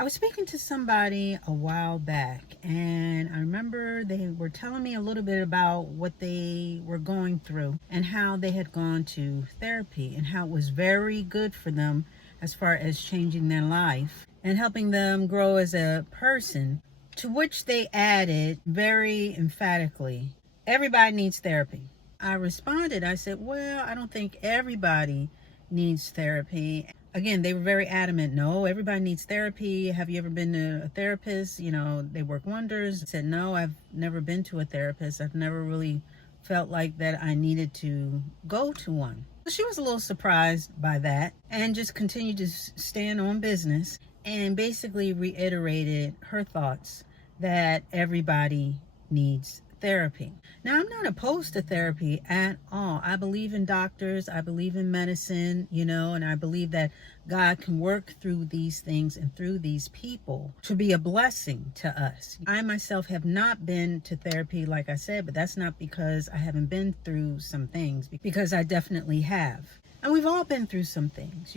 I was speaking to somebody a while back, and I remember they were telling me a little bit about what they were going through and how they had gone to therapy and how it was very good for them as far as changing their life and helping them grow as a person. To which they added very emphatically, everybody needs therapy. I responded, I said, well, I don't think everybody needs therapy. Again, they were very adamant. No, everybody needs therapy. Have you ever been to a therapist? You know, they work wonders. I said, no, I've never been to a therapist. I've never really felt like that I needed to go to one. She was a little surprised by that and just continued to stand on business and basically reiterated her thoughts that everybody needs therapy. Now, I'm not opposed to therapy at all. I believe in doctors. I believe in medicine, and I believe that God can work through these things and through these people to be a blessing to us. I myself have not been to therapy, like I said, but that's not because I haven't been through some things, because I definitely have. And we've all been through some things,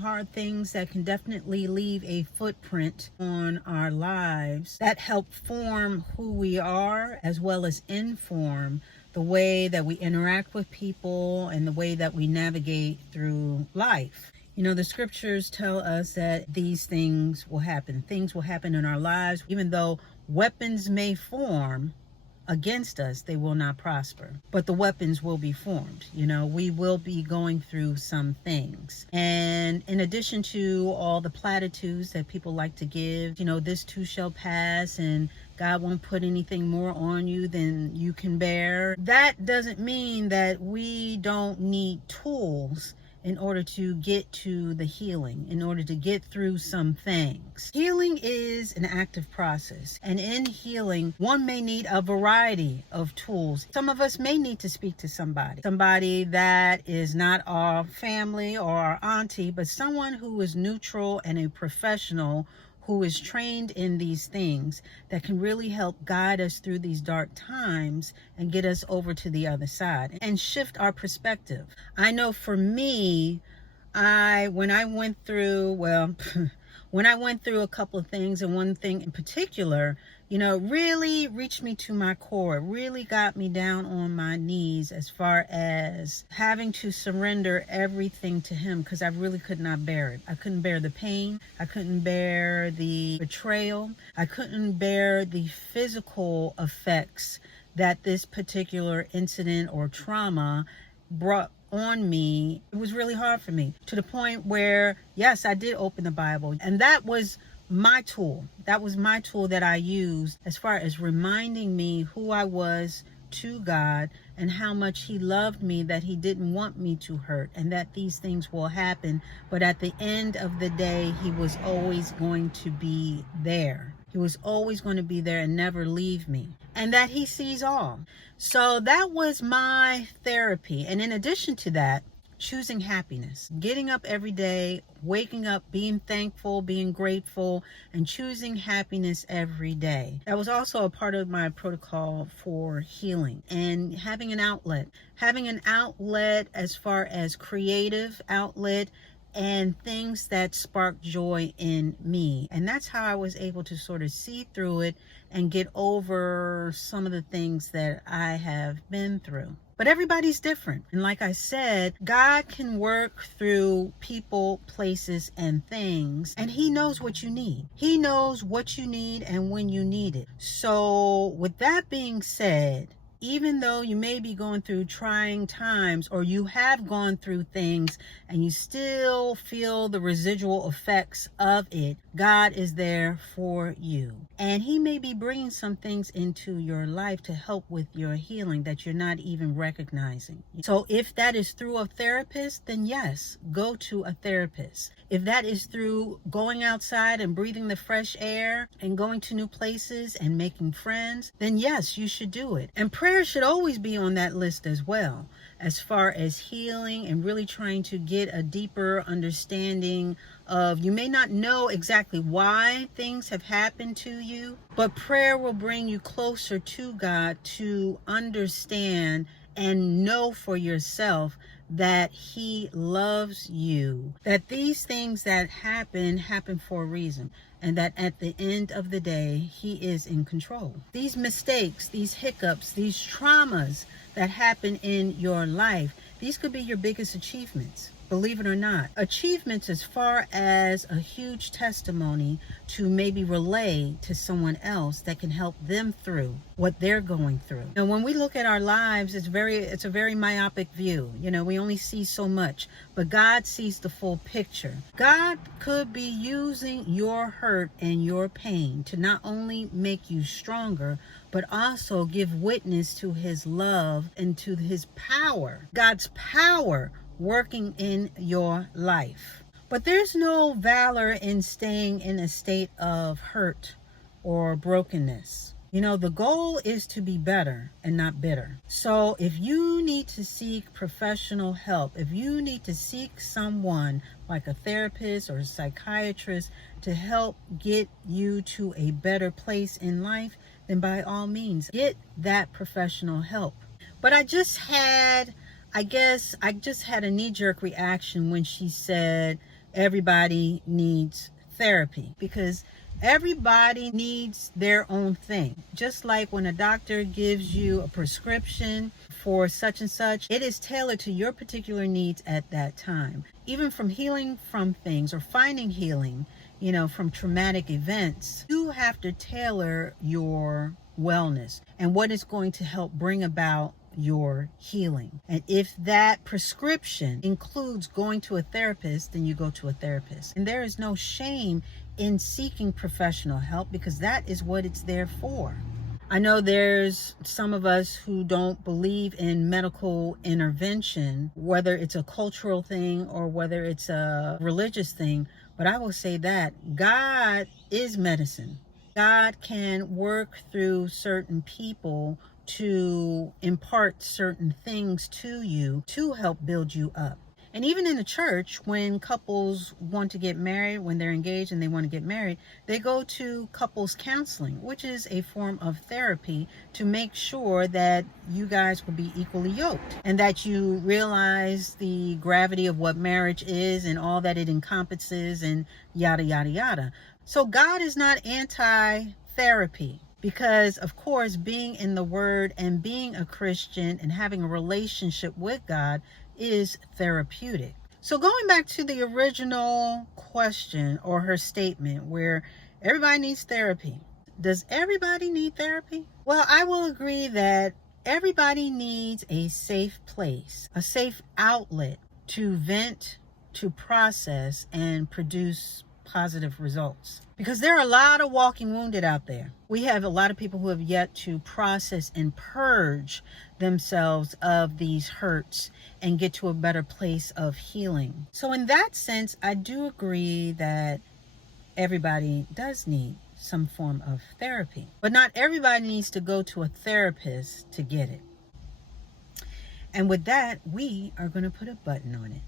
hard things that can definitely leave a footprint on our lives that help form who we are, as well as inform the way that we interact with people and the way that we navigate through life. The scriptures tell us that these things will happen. Things will happen in our lives, even though weapons may form against us, they will not prosper, but the weapons will be formed. We will be going through some things. And in addition to all the platitudes that people like to give, this too shall pass and God won't put anything more on you than you can bear. That doesn't mean that we don't need tools in order to get to the healing, in order to get through some things. Healing is an active process, and in healing, one may need a variety of tools. Some of us may need to speak to somebody that is not our family or our auntie, but someone who is neutral and a professional who is trained in these things that can really help guide us through these dark times and get us over to the other side and shift our perspective. I know for me, when I went through a couple of things, and one thing in particular, really reached me to my core. It really got me down on my knees as far as having to surrender everything to Him, because I really could not bear it. I couldn't bear the pain. I couldn't bear the betrayal. I couldn't bear the physical effects that this particular incident or trauma brought on me. It was really hard for me, to the point where, yes, I did open the Bible, and that was my tool. That was my tool that I used as far as reminding me who I was to God and how much He loved me, that He didn't want me to hurt, and that these things will happen. But at the end of the day, He was always going to be there. He was always going to be there and never leave me, and that He sees all. So that was my therapy. And in addition to that, choosing happiness, getting up every day, waking up, being thankful, being grateful, and choosing happiness every day. That was also a part of my protocol for healing, and having an outlet as far as creative outlet and things that spark joy in me. And that's how I was able to sort of see through it and get over some of the things that I have been through. But everybody's different. And like I said, God can work through people, places, and things. And He knows what you need. He knows what you need and when you need it. So with that being said, even though you may be going through trying times, or you have gone through things and you still feel the residual effects of it, God is there for you. And He may be bringing some things into your life to help with your healing that you're not even recognizing. So if that is through a therapist, then yes, go to a therapist. If that is through going outside and breathing the fresh air and going to new places and making friends, then yes, you should do it. And prayer should always be on that list as well, as far as healing and really trying to get a deeper understanding of, you may not know exactly why things have happened to you, but prayer will bring you closer to God to understand and know for yourself that he loves you, that these things that happen for a reason, and that at the end of the day, he is in control. These mistakes, these hiccups, these traumas that happen in your life, these could be your biggest achievements. Believe it or not, achievements as far as a huge testimony to maybe relay to someone else that can help them through what they're going through. Now, when we look at our lives, it's a very myopic view. We only see so much, but God sees the full picture. God could be using your hurt and your pain to not only make you stronger, but also give witness to his love and to his power. God's power working in your life. But there's no valor in staying in a state of hurt or brokenness. The goal is to be better and not bitter. So if you need to seek professional help, if you need to seek someone like a therapist or a psychiatrist to help get you to a better place in life, then by all means, get that professional help. But I just had a knee-jerk reaction when she said everybody needs therapy, because everybody needs their own thing. Just like when a doctor gives you a prescription for such and such, it is tailored to your particular needs at that time. Even from healing from things or finding healing, from traumatic events, you have to tailor your wellness and what is going to help bring about your healing. And if that prescription includes going to a therapist, then you go to a therapist. And there is no shame in seeking professional help, because that is what it's there for. I know there's some of us who don't believe in medical intervention, whether it's a cultural thing or whether it's a religious thing, but I will say that God is medicine. God can work through certain people to impart certain things to you to help build you up. And even in the church, when couples want to get married, when they're engaged and they want to get married, they go to couples counseling, which is a form of therapy to make sure that you guys will be equally yoked and that you realize the gravity of what marriage is and all that it encompasses and yada, yada, yada. So God is not anti-therapy. Because, of course, being in the Word and being a Christian and having a relationship with God is therapeutic. So going back to the original question or her statement where everybody needs therapy. Does everybody need therapy? Well, I will agree that everybody needs a safe place, a safe outlet to vent, to process, and produce positive results. Because there are a lot of walking wounded out there. We have a lot of people who have yet to process and purge themselves of these hurts and get to a better place of healing. So in that sense, I do agree that everybody does need some form of therapy. But not everybody needs to go to a therapist to get it. And with that, we are going to put a button on it.